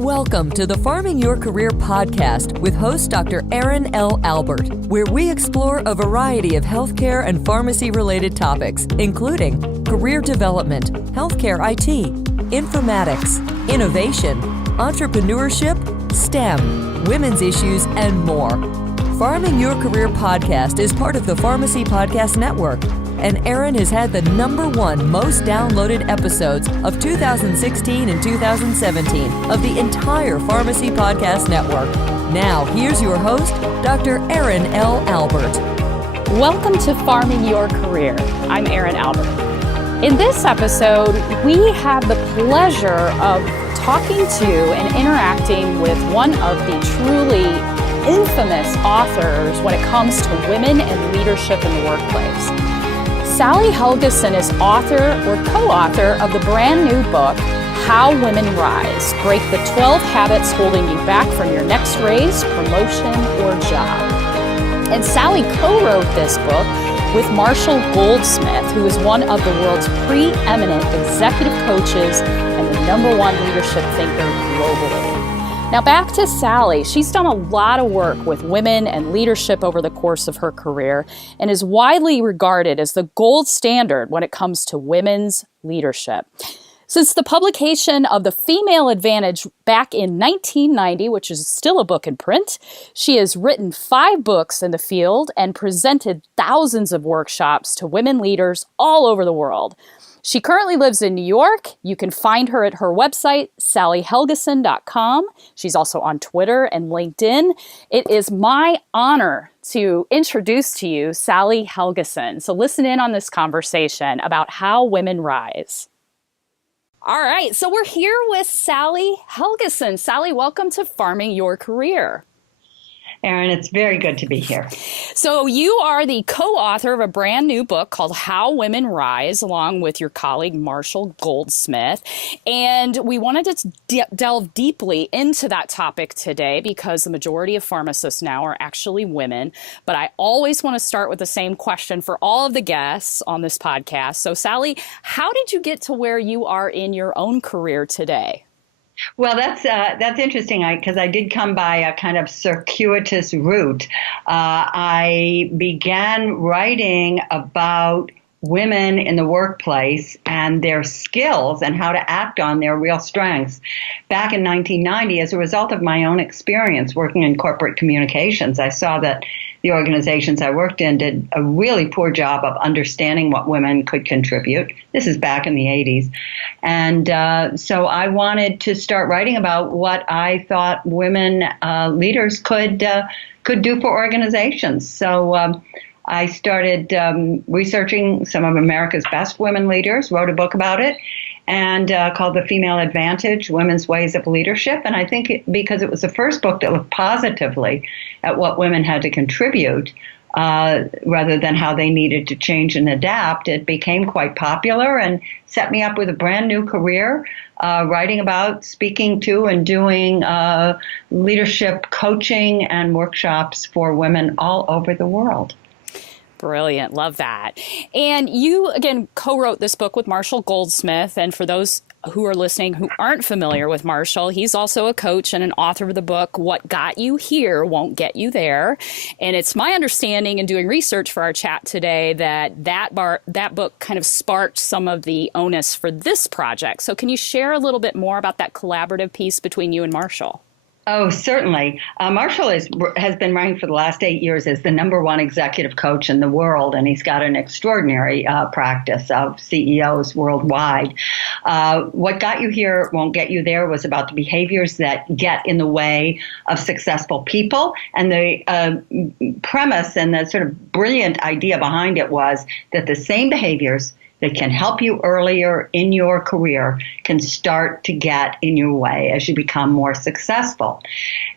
Welcome to the Farming Your Career podcast with host Dr. Aaron L. Albert, where we explore a variety of healthcare and pharmacy-related topics, including career development, healthcare IT, informatics, innovation, entrepreneurship, STEM, women's issues, and more. Farming Your Career podcast is part of the Pharmacy Podcast Network, and Aaron has had the #1 most downloaded episodes of 2016 and 2017 of the entire Pharmacy Podcast Network. Now, here's your host, Dr. Aaron L. Albert. Welcome to Farming Your Career. I'm Aaron Albert. In this episode, we have the pleasure of talking to and interacting with one of the truly infamous authors when it comes to women and leadership in the workplace. Sally Helgesen is author or co-author of the brand new book, How Women Rise, Break the 12 Habits Holding You Back from Your Next Raise, Promotion, or Job. And Sally co-wrote this book with Marshall Goldsmith, who is one of the world's preeminent executive coaches and the #1 leadership thinker globally. Now back to Sally. She's done a lot of work with women and leadership over the course of her career and is widely regarded as the gold standard when it comes to women's leadership. Since the publication of The Female Advantage back in 1990, which is still a book in print, she has written 5 books in the field and presented thousands of workshops to women leaders all over the world. She currently lives in New York. You can find her at her website, sallyhelgesen.com. She's also on Twitter and LinkedIn. It is my honor to introduce to you Sally Helgesen. So listen in on this conversation about how women rise. All right, so we're here with Sally Helgesen. Sally, welcome to Farming Your Career. Aaron, it's very good to be here. So you are the co-author of a brand new book called How Women Rise, along with your colleague Marshall Goldsmith. And we wanted to delve deeply into that topic today because the majority of pharmacists now are actually women. But I always want to start with the same question for all of the guests on this podcast. So Sally, how did you get to where you are in your own career today? Well, that's interesting because I did come by a kind of circuitous route. I began writing about women in the workplace and their skills and how to act on their real strengths back in 1990 as a result of my own experience working in corporate communications. I saw that the organizations I worked in did a really poor job of understanding what women could contribute. This is back in the 80s. And so I wanted to start writing about what I thought women leaders could do for organizations. So I started researching some of America's best women leaders, wrote a book about it, and called The Female Advantage, Women's Ways of Leadership. And I think because it was the first book that looked positively at what women had to contribute, rather than how they needed to change and adapt, it became quite popular and set me up with a brand new career, writing about, speaking to, and doing leadership coaching and workshops for women all over the world. Brilliant. Love that. And you, again, co-wrote this book with Marshall Goldsmith. And for those who are listening who aren't familiar with Marshall, he's also a coach and an author of the book, What Got You Here Won't Get You There. And it's my understanding in doing research for our chat today that book kind of sparked some of the onus for this project. So can you share a little bit more about that collaborative piece between you and Marshall? Oh, certainly. Marshall has been ranked for the last 8 years as the #1 executive coach in the world, and he's got an extraordinary practice of CEOs worldwide. What Got You Here Won't Get You There was about the behaviors that get in the way of successful people, and the premise and the sort of brilliant idea behind it was that the same behaviors that can help you earlier in your career can start to get in your way as you become more successful.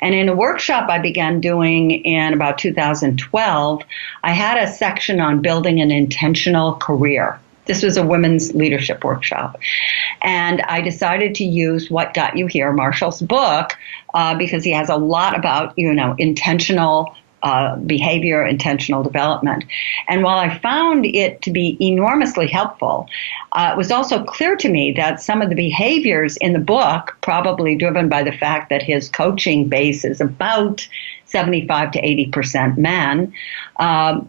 And in a workshop I began doing in about 2012, I had a section on building an intentional career. This was a women's leadership workshop. And I decided to use What Got You Here, Marshall's book, because he has a lot about, intentional behavior intentional development. And while I found it to be enormously helpful, it was also clear to me that some of the behaviors in the book, probably driven by the fact that his coaching base is about 75 to 80% men,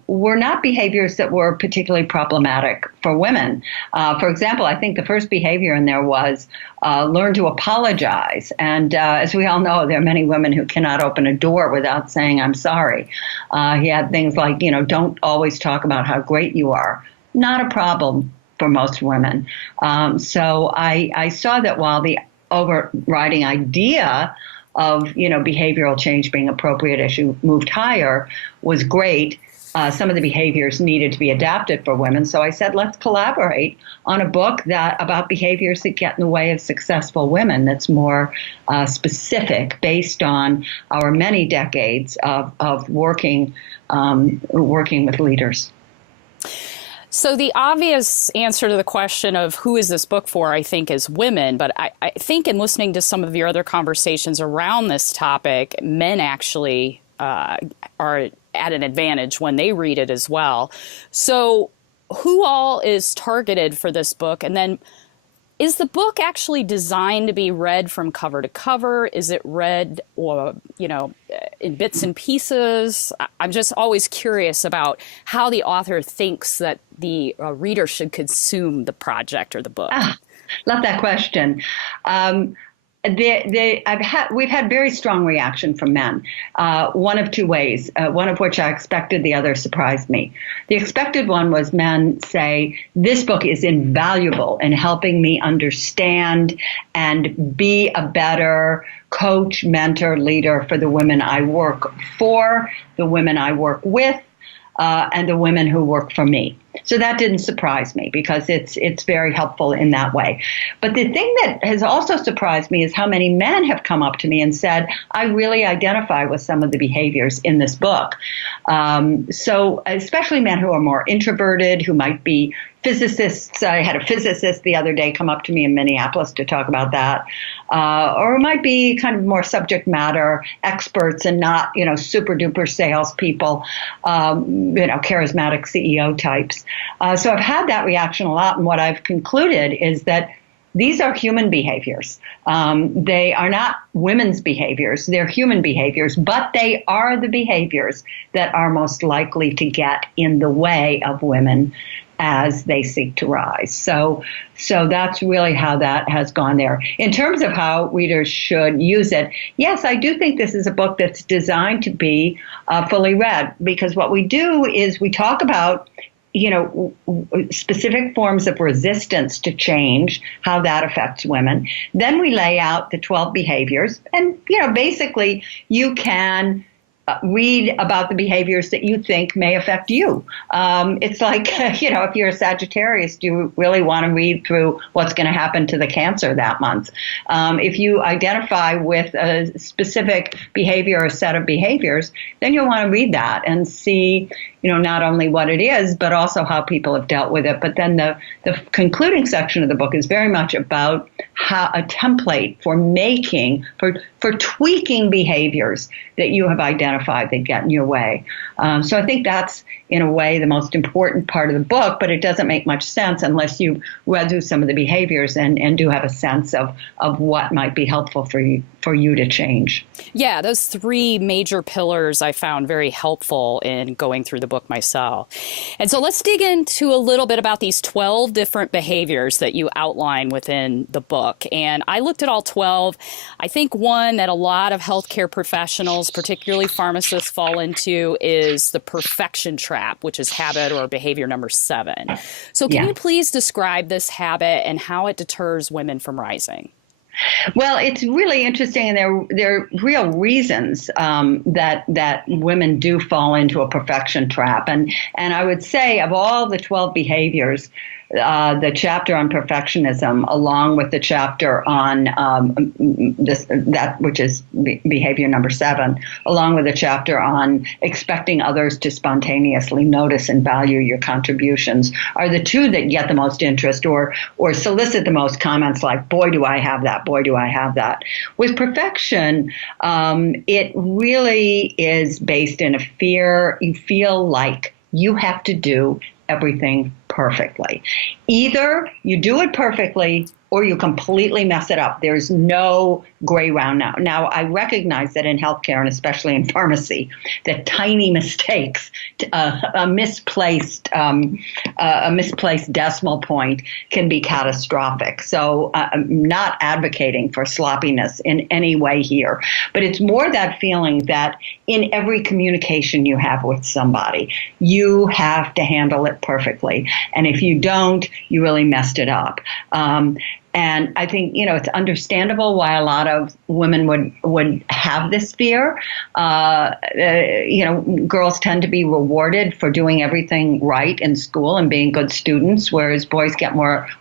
were not behaviors that were particularly problematic for women. For example, I think the first behavior in there was learn to apologize. And as we all know, there are many women who cannot open a door without saying, I'm sorry. He had things like, don't always talk about how great you are. Not a problem for most women. So I saw that while the overriding idea of behavioral change being appropriate as you moved higher was great, some of the behaviors needed to be adapted for women. So I said, let's collaborate on a book about behaviors that get in the way of successful women, that's more specific, based on our many decades of working with leaders. So the obvious answer to the question of who is this book for, I think, is women. But I think in listening to some of your other conversations around this topic, men actually are at an advantage when they read it as well. So who all is targeted for this book? And then is the book actually designed to be read from cover to cover? Is it read in bits and pieces? I'm just always curious about how the author thinks that the reader should consume the project or the book. Love that question. We've had very strong reaction from men, one of two ways, one of which I expected, the other surprised me. The expected one was men say, this book is invaluable in helping me understand and be a better coach, mentor, leader for the women I work for, the women I work with, and the women who work for me. So that didn't surprise me because it's very helpful in that way. But the thing that has also surprised me is how many men have come up to me and said, I really identify with some of the behaviors in this book. So especially men who are more introverted, who might be physicists. I had a physicist the other day come up to me in Minneapolis to talk about that. Or it might be kind of more subject matter experts and not, super duper salespeople, charismatic CEO types. So I've had that reaction a lot. And what I've concluded is that these are human behaviors. They are not women's behaviors. They're human behaviors, but they are the behaviors that are most likely to get in the way of women as they seek to rise. So that's really how that has gone there. In terms of how readers should use it, yes, I do think this is a book that's designed to be fully read, because what we do is we talk about specific forms of resistance to change, how that affects women. Then we lay out the 12 behaviors. And, basically you can read about the behaviors that you think may affect you. It's like, if you're a Sagittarius, do you really want to read through what's going to happen to the Cancer that month? If you identify with a specific behavior or set of behaviors, then you'll want to read that and see, not only what it is, but also how people have dealt with it. But then the concluding section of the book is very much about how a template for tweaking behaviors that you have identified that get in your way. So I think that's, in a way, the most important part of the book, but it doesn't make much sense unless you read through some of the behaviors and do have a sense of what might be helpful for you to change. Yeah, those three major pillars I found very helpful in going through the book myself. And so let's dig into a little bit about these 12 different behaviors that you outline within the book. And I looked at all 12. I think one that a lot of healthcare professionals, particularly pharmacists, fall into is the perfection trap, which is habit or behavior number 7. So can you please describe this habit and how it deters women from rising? Well, it's really interesting, and there are real reasons that women do fall into a perfection trap. And I would say of all the 12 behaviors, the chapter on perfectionism, along with the chapter on which is behavior number 7, along with the chapter on expecting others to spontaneously notice and value your contributions, are the 2 that get the most interest or solicit the most comments like, boy, do I have that, boy, do I have that. With perfection, it really is based in a fear. You feel like you have to do everything perfectly. Either you do it perfectly or you completely mess it up. There's no gray ground now. Now, I recognize that in healthcare, and especially in pharmacy, that tiny mistakes, a misplaced decimal point can be catastrophic. So I'm not advocating for sloppiness in any way here, but it's more that feeling that in every communication you have with somebody, you have to handle it perfectly. And if you don't, you really messed it up. And I think, it's understandable why a lot of women would have this fear. Girls tend to be rewarded for doing everything right in school and being good students, whereas boys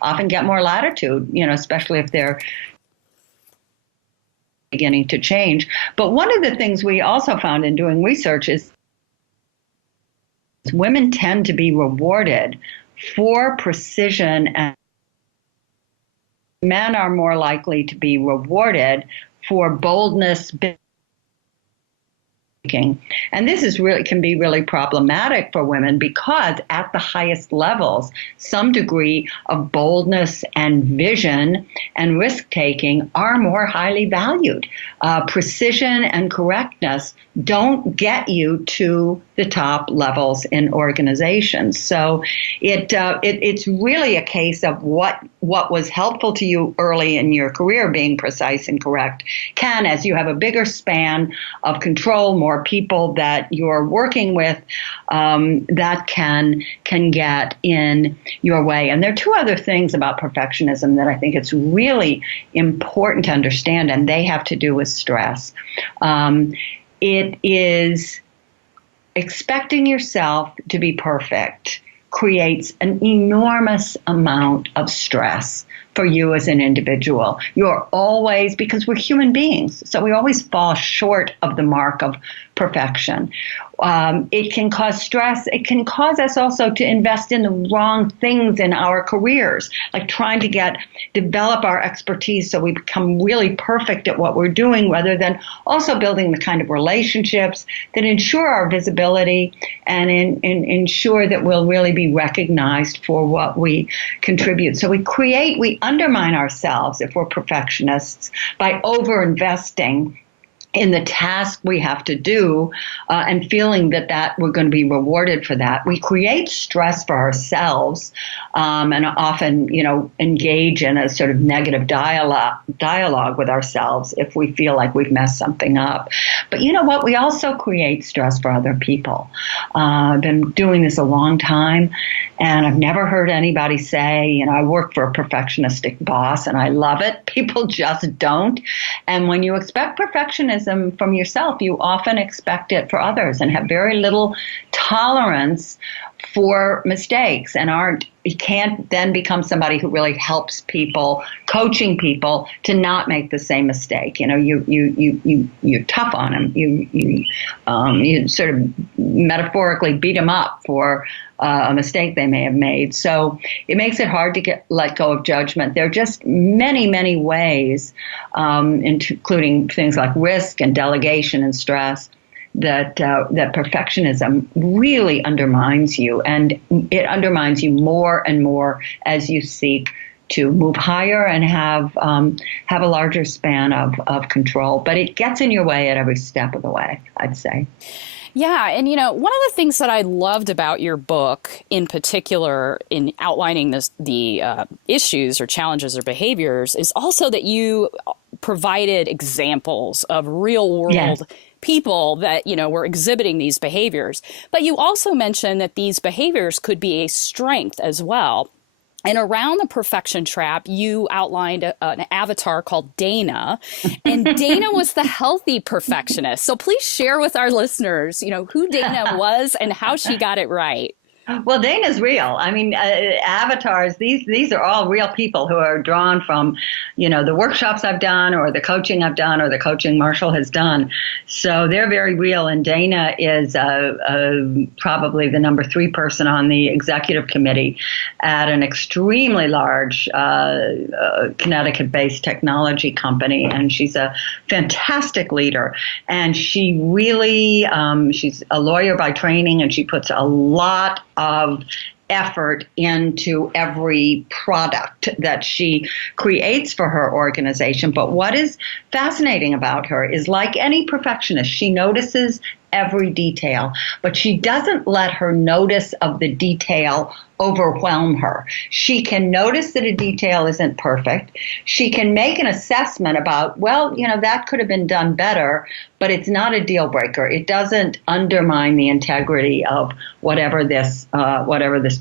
often get more latitude, especially if they're beginning to change. But one of the things we also found in doing research is women tend to be rewarded for precision, and men are more likely to be rewarded for boldness. And this can be really problematic for women because at the highest levels, some degree of boldness and vision and risk-taking are more highly valued. Precision and correctness don't get you to the top levels in organizations. So it's really a case of what was helpful to you early in your career, being precise and correct, can, as you have a bigger span of control, more people that you're working with, that can get in your way. And there are 2 other things about perfectionism that I think it's really important to understand, and they have to do with stress. It is expecting yourself to be perfect creates an enormous amount of stress for you as an individual. You're always, because we're human beings, so we always fall short of the mark of perfection. It can cause stress. It can cause us also to invest in the wrong things in our careers, like trying to develop our expertise so we become really perfect at what we're doing, rather than also building the kind of relationships that ensure our visibility and ensure that we'll really be recognized for what we contribute. So we undermine ourselves if we're perfectionists by over-investing in the task we have to do, and feeling that we're going to be rewarded for that. We create stress for ourselves, and often, engage in a sort of negative dialogue with ourselves if we feel like we've messed something up. But you know what? We also create stress for other people. I've been doing this a long time, and I've never heard anybody say, I work for a perfectionistic boss and I love it. People just don't. And when you expect perfectionism from yourself, you often expect it for others and have very little tolerance for mistakes, and you can't then become somebody who really helps people, coaching people to not make the same mistake. You're tough on them. You sort of metaphorically beat them up for a mistake they may have made. So it makes it hard to let go of judgment. There are just many, many ways, including things like risk and delegation and stress, that perfectionism really undermines you, and it undermines you more and more as you seek to move higher and have a larger span of control. But it gets in your way at every step of the way, I'd say. Yeah. And, one of the things that I loved about your book in particular in outlining the issues or challenges or behaviors is also that you provided examples of real world people that, were exhibiting these behaviors. But you also mentioned that these behaviors could be a strength as well. And around the perfection trap, you outlined an avatar called Dana, and Dana was the healthy perfectionist. So please share with our listeners, who Dana was and how she got it right. Well, Dana's real. I mean, avatars, these are all real people who are drawn from, the workshops I've done or the coaching I've done or the coaching Marshall has done. So they're very real. And Dana is probably the number 3 person on the executive committee at an extremely large Connecticut-based technology company. And she's a fantastic leader. And she really, she's a lawyer by training, and she puts a lot of effort into every product that she creates for her organization. But what is fascinating about her is, like any perfectionist, she notices every detail, but she doesn't let her notice of the detail overwhelm her. She can notice that a detail isn't perfect. She can make an assessment about, that could have been done better, but it's not a deal breaker. It doesn't undermine the integrity of whatever this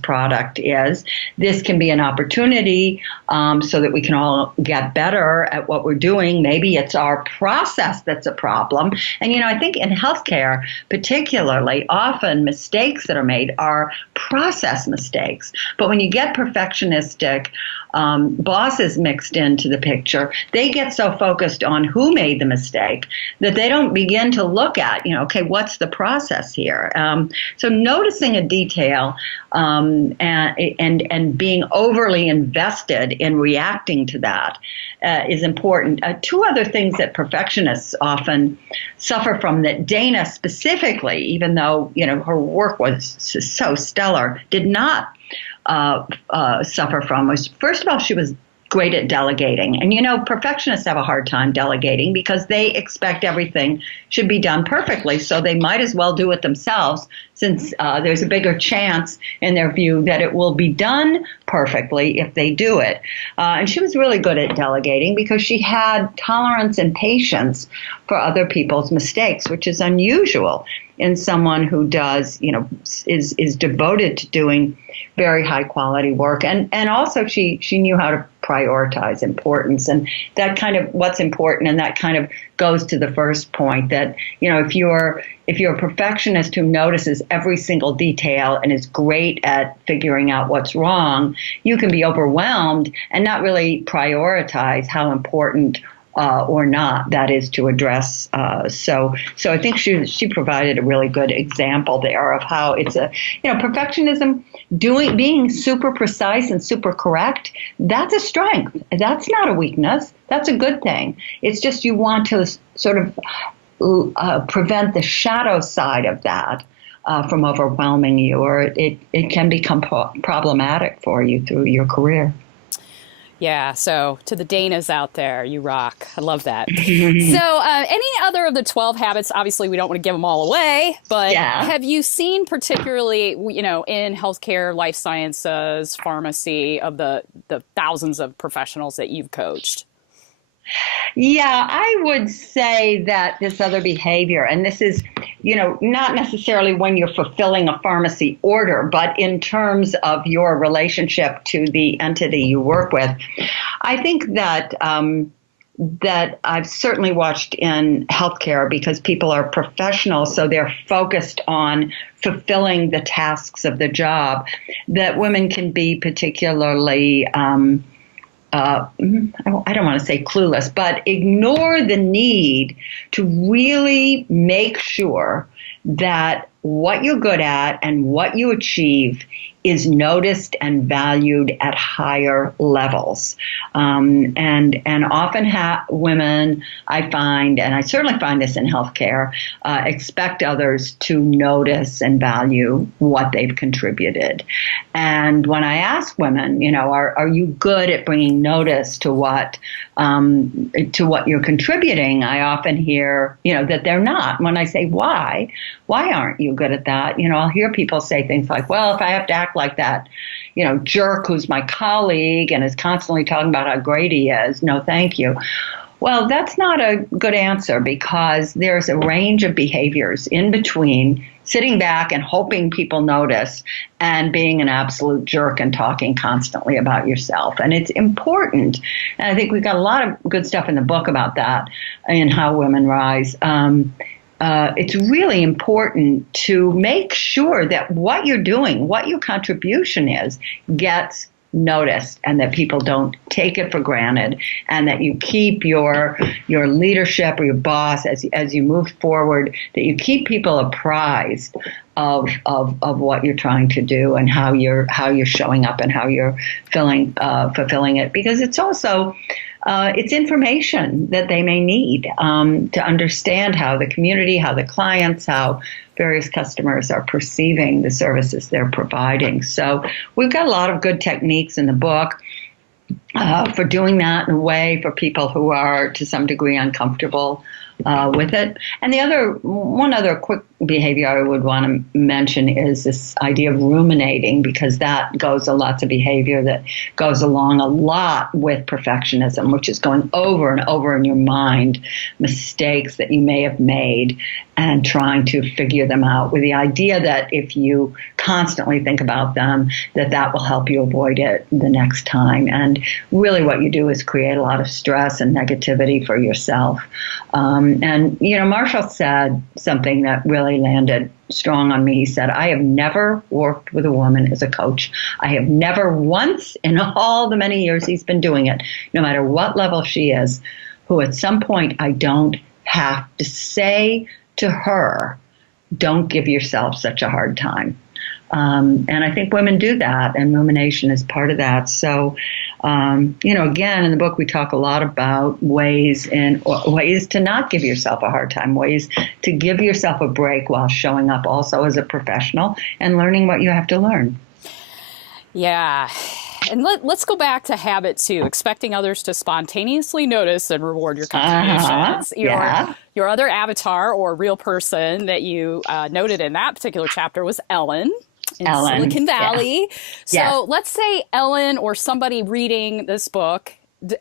product is. This can be an opportunity so that we can all get better at what we're doing. Maybe it's our process that's a problem. And, I think in healthcare, particularly, often mistakes that are made are process mistakes. But when you get perfectionistic bosses mixed into the picture, they get so focused on who made the mistake that they don't begin to look at, okay, what's the process here? So noticing a detail and being overly invested in reacting to that is important. 2 other things that perfectionists often suffer from, that Dana specifically, even though her work was so stellar, did not suffer from, was, first of all, she was great at delegating. And, perfectionists have a hard time delegating because they expect everything should be done perfectly. So they might as well do it themselves, since there's a bigger chance in their view that it will be done perfectly if they do it. And she was really good at delegating because she had tolerance and patience for other people's mistakes, which is unusual in someone who does, is devoted to doing very high quality work. And also she knew how to prioritize importance, and that kind of what's important. And that kind of goes to the first point that, if you're a perfectionist who notices every single detail and is great at figuring out what's wrong, you can be overwhelmed and not really prioritize how important or not that is to address. So I think she provided a really good example there of how it's perfectionism, being super precise and super correct. That's a strength. That's not a weakness. That's a good thing. It's just you want to sort of prevent the shadow side of that from overwhelming you, or it can become problematic for you through your career. Yeah, so to the Danas out there, you rock. I love that. So any other of the 12 habits, obviously we don't want to give them all away, but have you seen particularly, in healthcare, life sciences, pharmacy, of the thousands of professionals that you've coached? Yeah, I would say that this other behavior, and this is, not necessarily when you're fulfilling a pharmacy order, but in terms of your relationship to the entity you work with, I think that that I've certainly watched in healthcare, because people are professionals, so they're focused on fulfilling the tasks of the job, that women can be particularly I don't want to say clueless, but ignore the need to really make sure that what you're good at and what you achieve is noticed and valued at higher levels. And often women, I find, and I certainly find this in healthcare, expect others to notice and value what they've contributed. And when I ask women, are you good at bringing notice to what you're contributing, I often hear, that they're not. When I say, why aren't you good at that? I'll hear people say things like, well, if I have to act like that, jerk who's my colleague and is constantly talking about how great he is, no, thank you. Well, that's not a good answer, because there's a range of behaviors in between sitting back and hoping people notice and being an absolute jerk and talking constantly about yourself. And it's important. And I think we've got a lot of good stuff in the book about that, in How Women Rise. it's really important to make sure that what you're doing, what your contribution is, gets noticed, and that people don't take it for granted, and that you keep your leadership or your boss as you move forward, that you keep people apprised of what you're trying to do and how you're showing up and how you're fulfilling it, because it's also it's information that they may need to understand how the community, how the clients, how various customers are perceiving the services they're providing. So we've got a lot of good techniques in the book for doing that in a way for people who are to some degree uncomfortable with it. And one other quick behavior I would want to mention is this idea of ruminating, because that goes lots of behavior that goes along a lot with perfectionism, which is going over and over in your mind mistakes that you may have made and trying to figure them out, with the idea that if you constantly think about them, that will help you avoid it the next time. And really what you do is create a lot of stress and negativity for yourself. And Marshall said something that really landed strong on me. He said, I have never worked with a woman as a coach. I have never once in all the many years he's been doing it, no matter what level she is, who at some point I don't have to say to her, don't give yourself such a hard time. And I think women do that, and rumination is part of that. So, again, in the book, we talk a lot about ways to not give yourself a hard time, ways to give yourself a break while showing up also as a professional and learning what you have to learn. Yeah. And let's go back to habit 2, expecting others to spontaneously notice and reward your contributions. Your other avatar or real person that you noted in that particular chapter was Ellen. In Silicon Valley. Yeah. So let's say Ellen or somebody reading this book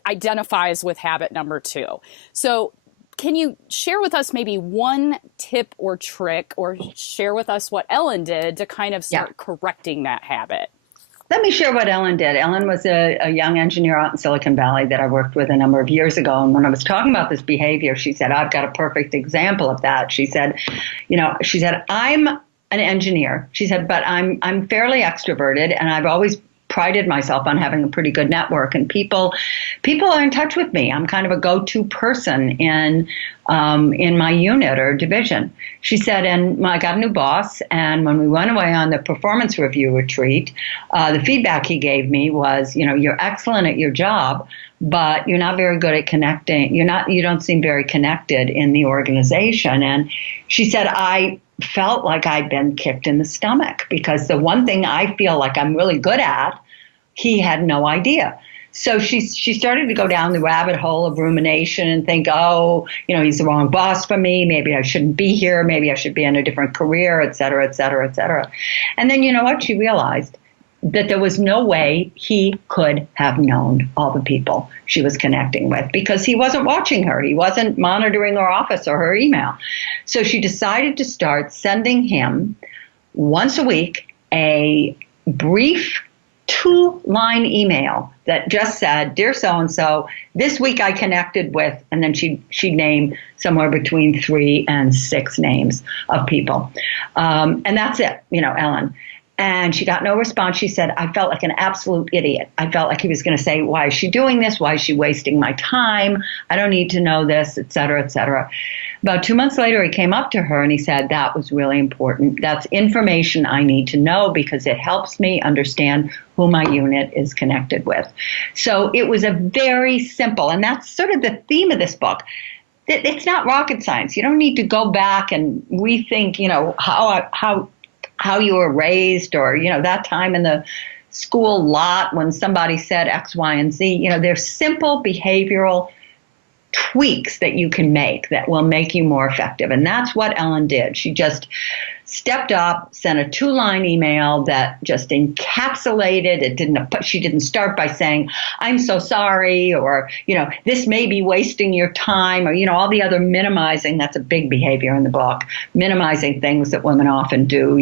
identifies with habit number 2. So can you share with us maybe one tip or trick, or share with us what Ellen did to kind of start correcting that habit? Let me share what Ellen did. Ellen was a young engineer out in Silicon Valley that I worked with a number of years ago. And when I was talking about this behavior, she said, I've got a perfect example of that. She said, I'm an engineer. She said, but I'm fairly extroverted, and I've always prided myself on having a pretty good network, and people are in touch with me. I'm kind of a go-to person in my unit or division. She said, and I got a new boss, and when we went away on the performance review retreat, the feedback he gave me was, you're excellent at your job, but you're not very good at connecting. You don't seem very connected in the organization. And she said, I felt like I'd been kicked in the stomach, because the one thing I feel like I'm really good at, he had no idea. So she started to go down the rabbit hole of rumination and think, he's the wrong boss for me. Maybe I shouldn't be here. Maybe I should be in a different career, et cetera, et cetera, et cetera. And then she realized that there was no way he could have known all the people she was connecting with, because he wasn't watching her. He wasn't monitoring her office or her email. So she decided to start sending him once a week a brief 2-line email that just said, Dear so-and-so, this week I connected with, and then she'd name somewhere between 3 and 6 names of people. And that's it, Ellen. And she got no response. She said, I felt like an absolute idiot. I felt like he was going to say, why is she doing this? Why is she wasting my time? I don't need to know this, et cetera, et cetera. About 2 months later, he came up to her and he said, that was really important. That's information I need to know, because it helps me understand who my unit is connected with. So it was a very simple, and that's sort of the theme of this book. It's not rocket science. You don't need to go back and rethink, how you were raised, or, that time in the school lot when somebody said X, Y, and Z. There's simple behavioral tweaks that you can make that will make you more effective. And that's what Ellen did. She just stepped up, sent a 2-line email that just encapsulated. She didn't start by saying, I'm so sorry, or, this may be wasting your time, or, all the other minimizing. That's a big behavior in the book, minimizing things that women often do.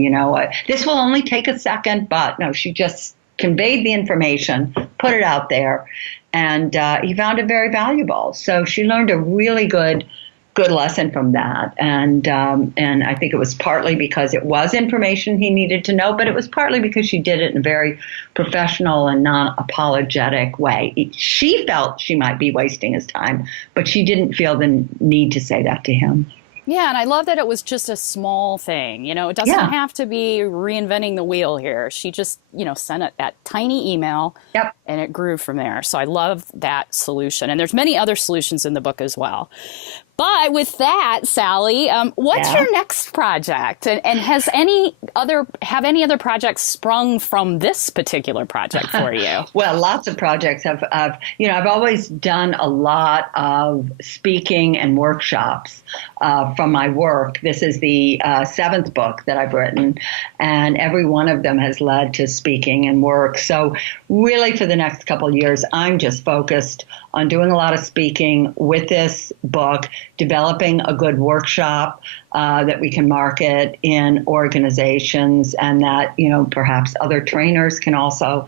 This will only take a second, but no, she just conveyed the information, put it out there, and he found it very valuable. So she learned a really good good lesson from that. And I think it was partly because it was information he needed to know, but it was partly because she did it in a very professional and non-apologetic way. She felt she might be wasting his time, but she didn't feel the need to say that to him. Yeah, and I love that it was just a small thing. You know, it doesn't have to be reinventing the wheel here. She just, sent that tiny email, and it grew from there. So I love that solution. And there's many other solutions in the book as well. But with that, Sally, what's your next project? And have any other projects sprung from this particular project for you? Well, lots of projects. I've always done a lot of speaking and workshops from my work. This is the 7th book that I've written, and every one of them has led to speaking and work. So really for the next couple of years, I'm just focused on doing a lot of speaking with this book, developing a good workshop that we can market in organizations, and that perhaps other trainers can also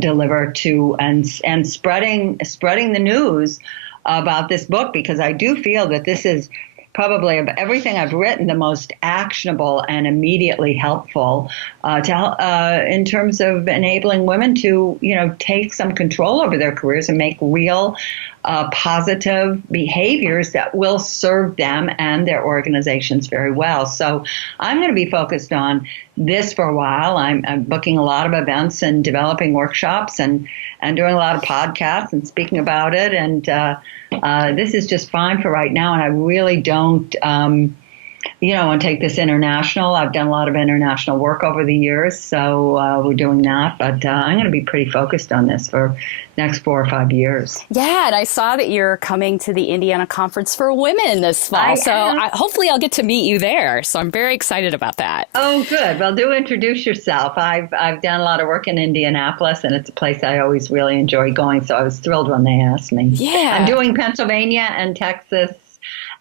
deliver to, and spreading the news about this book, because I do feel that this is probably, of everything I've written, the most actionable and immediately helpful in terms of enabling women to, take some control over their careers and make real positive behaviors that will serve them and their organizations very well. So I'm going to be focused on this for a while. I'm booking a lot of events and developing workshops and doing a lot of podcasts and speaking about it. And this is just fine for right now. And I really don't, want to take this international. I've done a lot of international work over the years, so we're doing that. But I'm going to be pretty focused on this for next 4 or 5 years. Yeah, and I saw that you're coming to the Indiana Conference for Women this fall. Hopefully I'll get to meet you there. So I'm very excited about that. Oh, good. Well, do introduce yourself. I've done a lot of work in Indianapolis, and it's a place I always really enjoy going. So I was thrilled when they asked me. Yeah. I'm doing Pennsylvania and Texas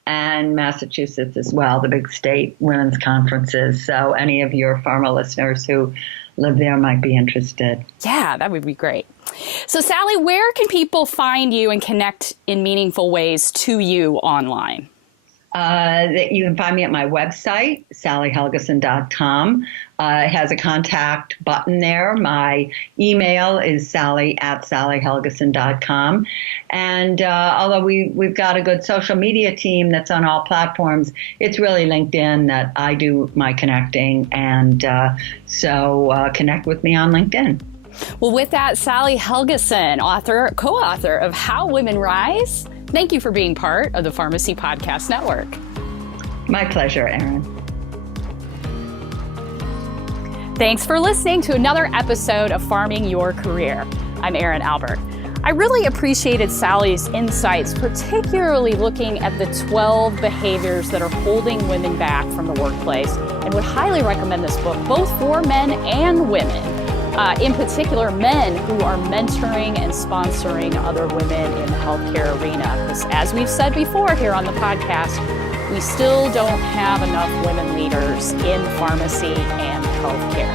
and Massachusetts as well, the big state women's conferences. So any of your pharma listeners who live there might be interested. Yeah, that would be great. So Sally, where can people find you and connect in meaningful ways to you online? You can find me at my website, sallyhelgesen.com. It has a contact button there. My email is sally@sallyhelgesen.com. And although we've got a good social media team that's on all platforms, it's really LinkedIn that I do my connecting. And so connect with me on LinkedIn. Well, with that, Sally Helgesen, co-author of How Women Rise, thank you for being part of the Pharmacy Podcast Network. My pleasure, Erin. Thanks for listening to another episode of Farming Your Career. I'm Erin Albert. I really appreciated Sally's insights, particularly looking at the 12 behaviors that are holding women back from the workplace, and would highly recommend this book, both for men and women. In particular, men who are mentoring and sponsoring other women in the healthcare arena. Because as we've said before here on the podcast, we still don't have enough women leaders in pharmacy and healthcare.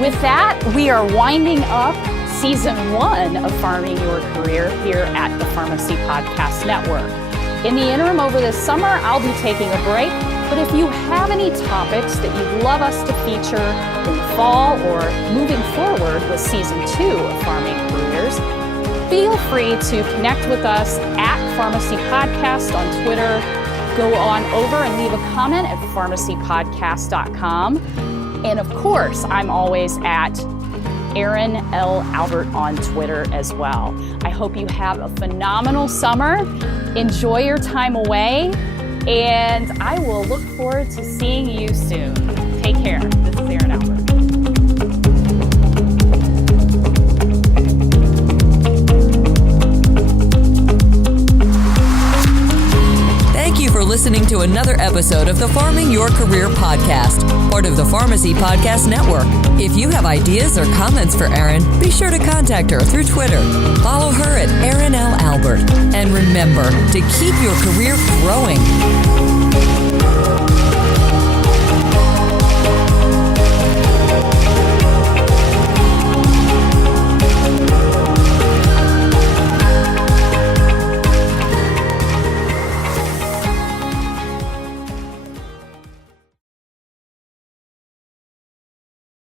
With that, we are winding up Season 1 of Farming Your Career here at the Pharmacy Podcast Network. In the interim over this summer, I'll be taking a break. But if you have any topics that you'd love us to feature in the fall or moving forward with Season 2 of Farming Careers, feel free to connect with us at Pharmacy Podcast on Twitter. Go on over and leave a comment at pharmacypodcast.com. And of course, I'm always at Erin L. Albert on Twitter as well. I hope you have a phenomenal summer. Enjoy your time away. And I will look forward to seeing you soon. Take care. This is Erin Albert. Thank you for listening to another episode of the Farming Your Career podcast, part of the Pharmacy Podcast Network. If you have ideas or comments for Erin, be sure to contact her through Twitter. Follow her at Erin L. Albert. And remember to keep your career growing.